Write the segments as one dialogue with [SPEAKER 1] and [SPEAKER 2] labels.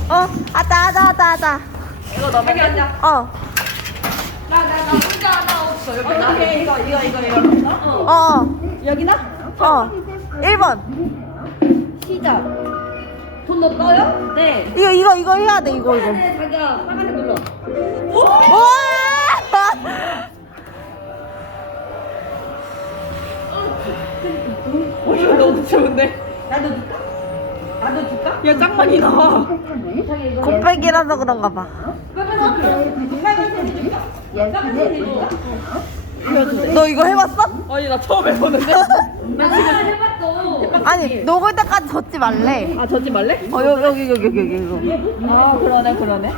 [SPEAKER 1] 하자.
[SPEAKER 2] 이거 넣으면 돼?
[SPEAKER 1] 어.
[SPEAKER 2] 나 혼자 하나 없어. 여기 나 이거. 여기나?
[SPEAKER 1] 1번.
[SPEAKER 2] 시작. 돈 넣어요? 네.
[SPEAKER 1] 이거 해야 돼, 이거.
[SPEAKER 2] 네, 자기야 빨간색 눌러.
[SPEAKER 1] 우와!
[SPEAKER 2] 이거 너무 좋은데? 나도 줄까? 나도 줄까? 야 짱 많이 나와.
[SPEAKER 1] 곱빼기라서 그런가 봐. 너 이거 해봤어?
[SPEAKER 2] 아니 나 처음 해보는데? 나 지금 해봤어.
[SPEAKER 1] 아니, 녹을 때까지 젓지 말래.
[SPEAKER 2] 아 젓지 말래?
[SPEAKER 1] 여기.
[SPEAKER 2] 아 그러네.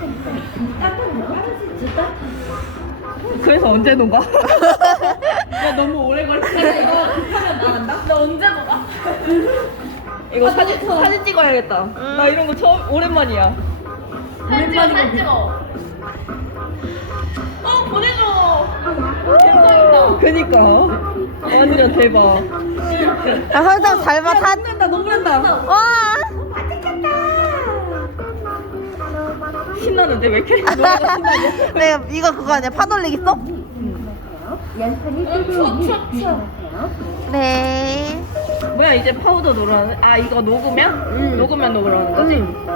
[SPEAKER 2] 그래서 언제 녹아? 야 너무 오래 걸리네. 이거 급하면 나간다? 나 언제 녹아? 이거 사진 찍어야겠다. 나 이런 거 처음 오랜만이야. 사진 찍어. 보내줘. 대박이다. 그니까 완전 대박.
[SPEAKER 1] 야, 설정 잘 봐.
[SPEAKER 2] 녹는다.
[SPEAKER 1] 와!
[SPEAKER 2] 신나는데 왜 이렇게 노래가 신나냐?
[SPEAKER 1] 네, 이거 그거 아니야? 파돌리기 써? 네.
[SPEAKER 2] 뭐야 이제 파우더 넣으라는? 아 이거 녹으면? 녹으면 넣으라는 거지?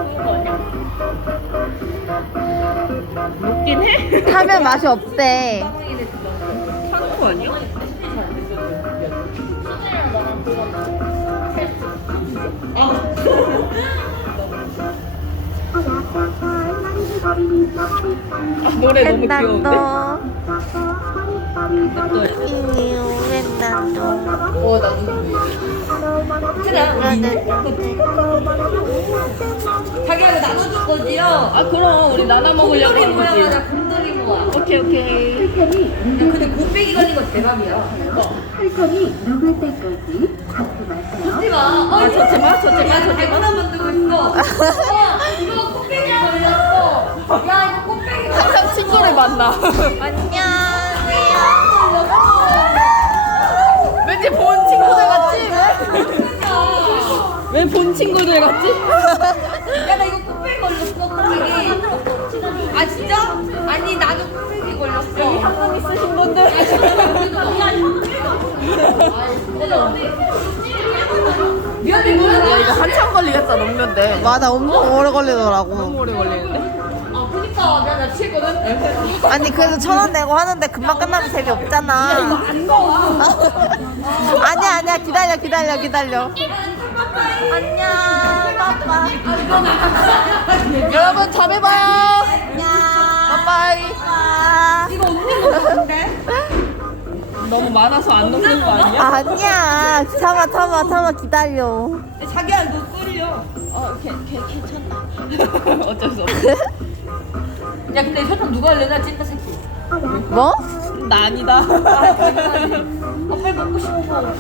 [SPEAKER 2] 녹긴 해?
[SPEAKER 1] 타면 맛이 없대.
[SPEAKER 2] 타는 거 아니야? 노래 너무 귀여운데? 어 나도 자기야 이거 나눠줄 거지요? 아 그럼 우리 나눠 먹으려고 하는 거지. 곰돌이 모야 곰돌이 모야. 오케이. 근데 곱빼기 걸린 거 대박이야.
[SPEAKER 3] 설탕이 녹을 때까지 젓지 마세요.
[SPEAKER 2] 젓지 마. 젓지 마. 잘못 만들고 있어. 이거 곱빼기 걸렸어. 야 이거 곱빼기. 항상 친구를 만나.
[SPEAKER 1] 안녕하세요.
[SPEAKER 2] 왠지 본 친구들 같지? 왜 본 친구들 같지? 야 나 이거 곱빼기 걸렸어 곱빼기. 아 진짜? 아니 나도 곱빼기 걸렸어. 여기 현금 있으신 분들. 미안해 뭐야?
[SPEAKER 1] 이거 한참 걸리겠다, 녹는데. 맞아, 엄청 오래 걸리더라고.
[SPEAKER 2] 너무 오래 걸리는데? 아 그니까 미안 나 취했거든?
[SPEAKER 1] 아니, 그래서 1,000원 내고 하는데 금방 끝나면 재미없잖아.
[SPEAKER 2] 이거 안 넣어.
[SPEAKER 1] 아니야. 기다려. 안녕, 빠빠.
[SPEAKER 2] 여러분 다음에 봐요.
[SPEAKER 1] 안녕.
[SPEAKER 2] 빠빠이.
[SPEAKER 1] 이거
[SPEAKER 2] 너무 많아서 안 녹는 거 아니야?
[SPEAKER 1] 아니야. 참아, 기다려.
[SPEAKER 2] 자기야 너 끓여. 걔 괜찮다. 어쩔 수 없어. 야 근데 설탕 누가 할래나 찐따 새끼.
[SPEAKER 1] 뭐?
[SPEAKER 2] 나 아니다. 빨리 먹고 싶어.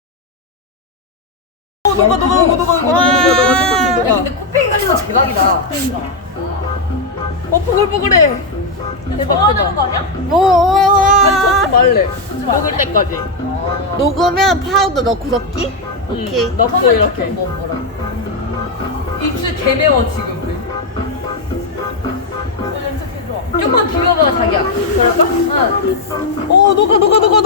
[SPEAKER 2] 녹아. 야 근데 코페인 갈리가 대박이다. 포글포글해. 대박. 거 아니야? 아니 젓지 말래. 먹을 때까지.
[SPEAKER 1] 녹으면 파우더 넣고 섞기? 오케이.
[SPEAKER 2] 넣고 이렇게 먹어라. 입술 개 매워 지금. 좀만 비벼봐 자기야. 그럴까? 응. 오 녹아.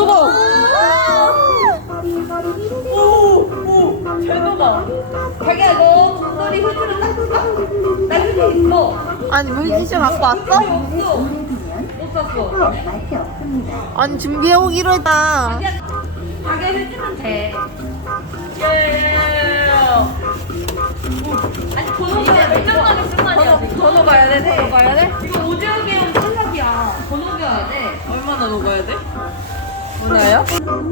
[SPEAKER 2] 잘 녹아. 자기야 이거 곰돌이 휴지를 닦을까? 나 휴지 있어.
[SPEAKER 1] 아니, 물티슈 갖고 왔어?
[SPEAKER 2] 없어. 못 샀어.
[SPEAKER 3] 맛이 없습니다.
[SPEAKER 1] 아니, 준비해오기로 했다.
[SPEAKER 2] 자기야 휴지면 돼. 예. 아니 번호 가야 돼. 번호 가야 돼. 번호 가야 돼? 이거 오징어 게임 탈락이야. 번호 가야 돼. 얼마나 녹아야 돼? 뭐나요?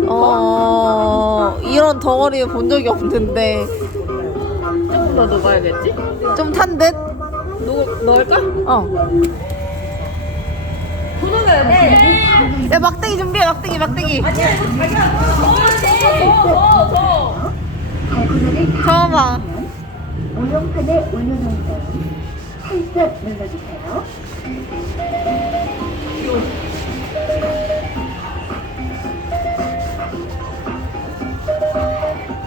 [SPEAKER 1] 이런 덩어리 본 적이 없는데.
[SPEAKER 2] 조금 더 녹아야겠지?
[SPEAKER 1] 좀 탄 듯?
[SPEAKER 2] 넣을까? 번호 가야 돼.
[SPEAKER 1] 야, 막대기 준비해, 막대기.
[SPEAKER 2] 아니야 이거 자기야. 더.
[SPEAKER 3] 달고나를
[SPEAKER 1] 저어봐.
[SPEAKER 3] 오용판에 올려놓은 다음 살짝 눌러주세요.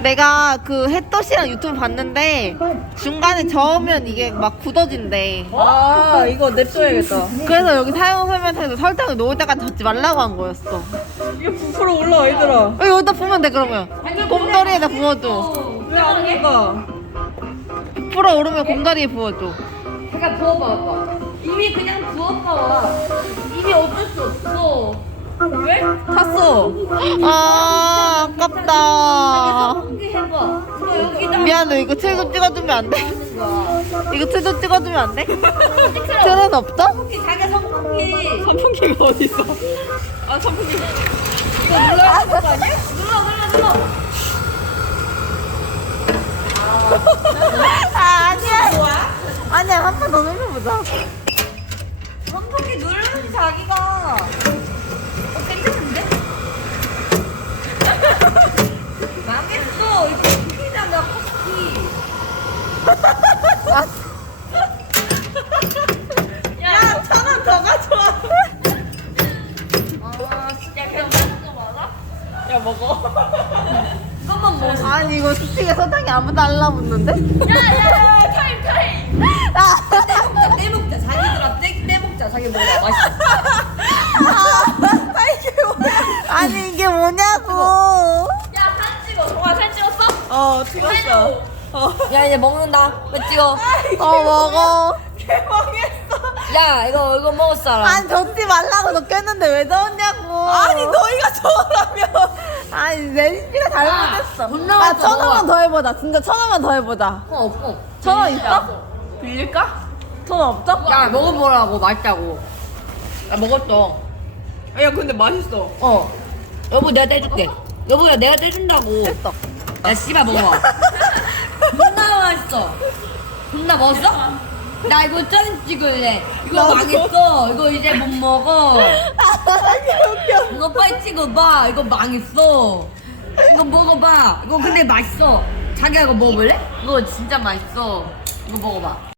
[SPEAKER 1] 내가 그 햇도시랑 유튜브 봤는데 중간에 저으면 이게 막 굳어진대.
[SPEAKER 2] 아 이거 냅둬야겠다.
[SPEAKER 1] 그래서 여기 사용 설명서에서 설탕을 녹을 때까지 젓지 말라고 한 거였어.
[SPEAKER 2] 이게 부풀어 올라와 얘들아.
[SPEAKER 1] 여기다 부으면 돼 그러면. 곰돌이에다 부어줘.
[SPEAKER 2] 왜 안 해가?
[SPEAKER 1] 부풀어 오르면 곰돌이에 부어줘.
[SPEAKER 4] 잠깐 부어봐. 이미 그냥 부었어. 이미 어쩔 수 없어.
[SPEAKER 2] 왜? 탔어.
[SPEAKER 1] 아 아깝다.
[SPEAKER 4] 해봐. 그거 여기다
[SPEAKER 1] 미안해 이거 틀 좀 찍어주면 안 돼?
[SPEAKER 4] 하는 거야.
[SPEAKER 1] 이거 틀 좀 찍어주면 안 돼? 틀은 없어?
[SPEAKER 4] 자기 선풍기.
[SPEAKER 2] 선풍기가 어디 있어? 아 선풍기. 이거 눌러야 되는 거 아니야?
[SPEAKER 4] 눌러.
[SPEAKER 1] 아 아니야. 아니야 한 번 더 눌러보자.
[SPEAKER 4] 선풍기 누르면 자기가. 괜찮은데? 망했어. 이거 커피잖아 커피.
[SPEAKER 2] 야 1,000원 더 가져와.
[SPEAKER 4] 아 진짜 그냥 먹는 거 맞아?
[SPEAKER 2] 야 먹어.
[SPEAKER 4] 이것만 먹어.
[SPEAKER 1] 아니 이거 스틱에 설탕이 아무도 안 나붙는데?
[SPEAKER 4] 야야야 타임.
[SPEAKER 1] 아,
[SPEAKER 4] 떼먹자. 자기들아 떼먹자. 자기 먹어. 맛있어.
[SPEAKER 1] 아니 이게 뭐냐고.
[SPEAKER 4] 야 사진 찍어. 와 사진 찍었어?
[SPEAKER 2] 어 찍었어.
[SPEAKER 4] 야 이제 먹는다. 빨리 찍어.
[SPEAKER 1] 먹어.
[SPEAKER 2] 개망했어.
[SPEAKER 4] 야 이거 먹을 사람.
[SPEAKER 1] 아니 젓지 말라고 넣겠는데 왜 넣었냐고.
[SPEAKER 2] 아니 너희가 저라며.
[SPEAKER 1] 아니 레시피가 잘못했어.
[SPEAKER 4] 돈 나왔어,
[SPEAKER 1] 아 1,000원만
[SPEAKER 4] 너가.
[SPEAKER 1] 더 해보자. 진짜 1,000원만 더 해보자.
[SPEAKER 4] 없어.
[SPEAKER 1] 1,000원 있어?
[SPEAKER 2] 빌릴까?
[SPEAKER 1] 1,000원 없어?
[SPEAKER 4] 야 먹어보라고 맛있다고.
[SPEAKER 2] 나 먹었어. 야 근데 맛있어.
[SPEAKER 4] 여보 내가 떼줄게. 여보야 내가 떼준다고.
[SPEAKER 1] 됐어.
[SPEAKER 4] 야 씨발 먹어. 존나 맛있어. 존나 먹었어? 나 이거 짠 찍을래. 이거 망했어. 이거 이제 못 먹어. 이거 빨리 찍어봐. 이거 망했어. 이거 먹어봐. 이거 근데 맛있어. 자기야 이거 먹어볼래? 이거 진짜 맛있어. 이거 먹어봐.